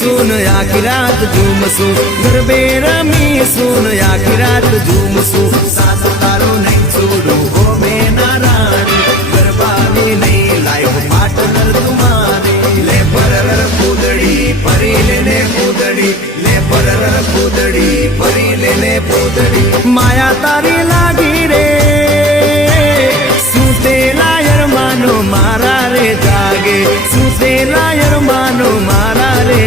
રમીશું આખી રાત ઝૂમશું, ગરબે રમીશું આખી રાત ઝૂમશું. સાસુ તારો નહીં છોડું હો મેના રાણી, ગરબાની નહીં લાયો પાર્ટનર તુમારી. લે પરર કૂદડી ફરી લેને કૂદડી, લે પરર કૂદડી ફરી લેને કૂદડી. માયા તારી લાગી રે સુતેલા યરમાનો મારા રે જાગે, સુતેલા યરમાનો મારા રે